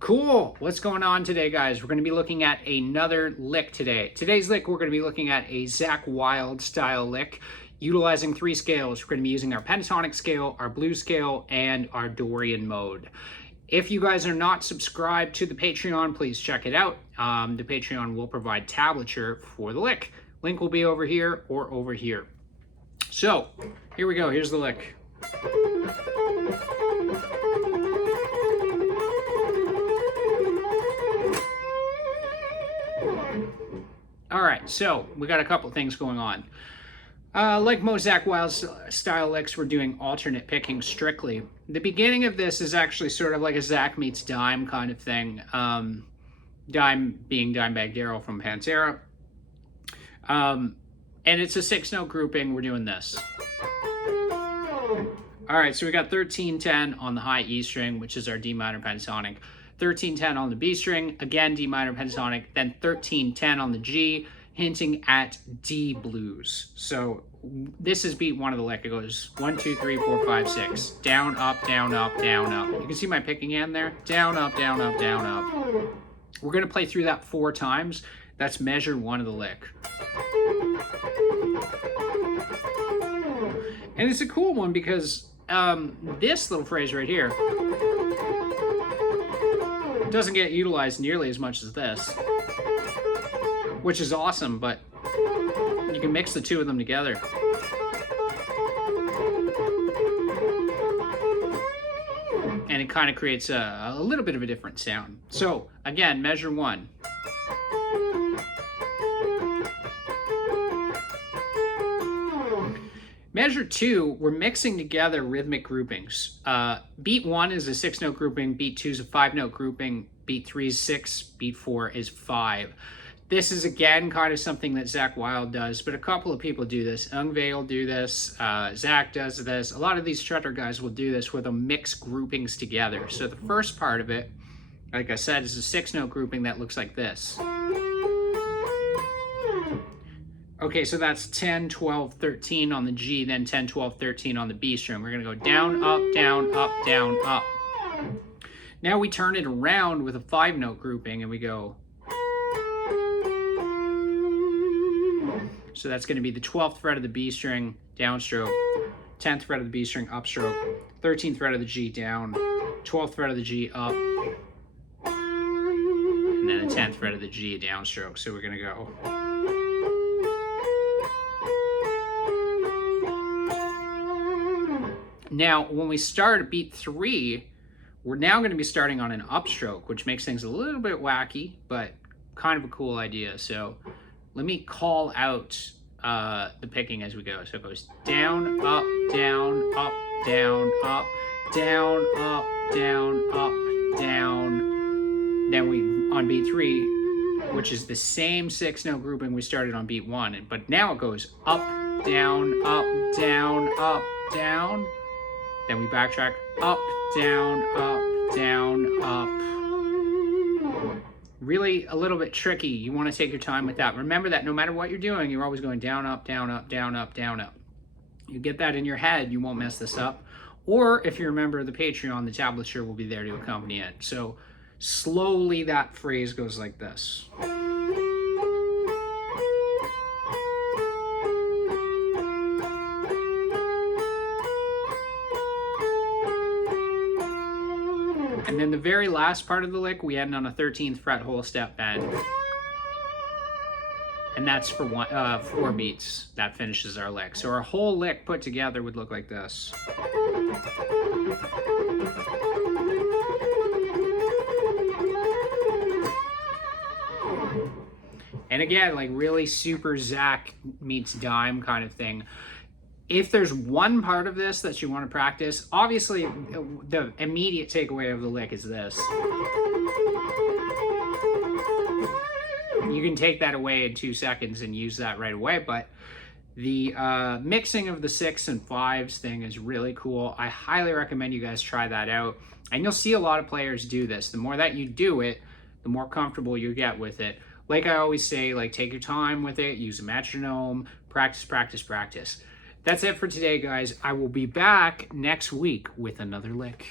Cool. What's going on today, guys? We're going to be looking at another lick today. Today's lick, we're going to be looking at a Zakk Wylde style lick utilizing 3 scales. We're going to be using our pentatonic scale, our blues scale, and our Dorian mode. If you guys are not subscribed to the Patreon, please check it out. The Patreon will provide tablature for the lick. Link will be over here or over here. So, here we go. Here's the lick. All right, so we got a couple things going on. Like most Zakk Wylde style licks, we're doing alternate picking strictly. The beginning of this is actually sort of like a Zakk meets Dime kind of thing. Dime being Dimebag Darrell from Pantera. And it's a 6-note grouping. We're doing this. All right, so we got 13-10 on the high E string, which is our D minor pentatonic. 13-10 on the B string, again D minor pentatonic, then 13-10 on the G, hinting at D blues. So this is beat 1 of the lick. It goes 1, 2, 3, 4, 5, 6. Down, up, down, up, down, up. You can see my picking hand there. Down, up, down, up, down, up. We're gonna play through that 4 times. That's measure 1 of the lick. And it's a cool one because this little phrase right here doesn't get utilized nearly as much as this, which is awesome, but you can mix the 2 of them together. And it kind of creates a little bit of a different sound. So again, measure 1. Measure 2, we're mixing together rhythmic groupings. Beat 1 is a 6-note grouping, beat 2 is a 5-note grouping, beat 3 is 6, beat 4 is 5. This is again kind of something that Zakk Wylde does, but a couple of people do this. Yngwie will do this, Zakk does this. A lot of these shredder guys will do this where they'll mix groupings together. So the first part of it, like I said, is a 6-note grouping that looks like this. Okay, so that's 10, 12, 13 on the G, then 10, 12, 13 on the B string. We're gonna go down, up, down, up, down, up. Now we turn it around with a 5-note grouping and we go. So that's gonna be the 12th fret of the B string, downstroke, 10th fret of the B string, upstroke, 13th fret of the G, down, 12th fret of the G, up, and then the 10th fret of the G, downstroke. So we're gonna go. Now, when we start at beat 3, we're now going to be starting on an upstroke, which makes things a little bit wacky, but kind of a cool idea. So let me call out the picking as we go. So it goes down, up, down, up, down, up, down, up, down, up, down. Then we, on beat 3, which is the same 6-note grouping we started on beat 1, but now it goes up, down, up, down, up, down. Then we backtrack up, down, up. Really a little bit tricky. You want to take your time with that. Remember that no matter what you're doing, you're always going down, up, down, up, down, up, down, up. You get that in your head, you won't mess this up. Or if you're a member of the Patreon, the tablature will be there to accompany it. So slowly that phrase goes like this. And then the very last part of the lick, we end on a 13th fret whole step bend. And that's for 4 beats. That finishes our lick. So our whole lick put together would look like this. And again, like really super Zakk meets Dime kind of thing. If there's one part of this that you want to practice, obviously the immediate takeaway of the lick is this. You can take that away in 2 seconds and use that right away, but the mixing of the 6 and 5s thing is really cool. I highly recommend you guys try that out. And you'll see a lot of players do this. The more that you do it, the more comfortable you get with it. Like I always say, like take your time with it, use a metronome, practice, practice, practice. That's it for today, guys. I will be back next week with another lick.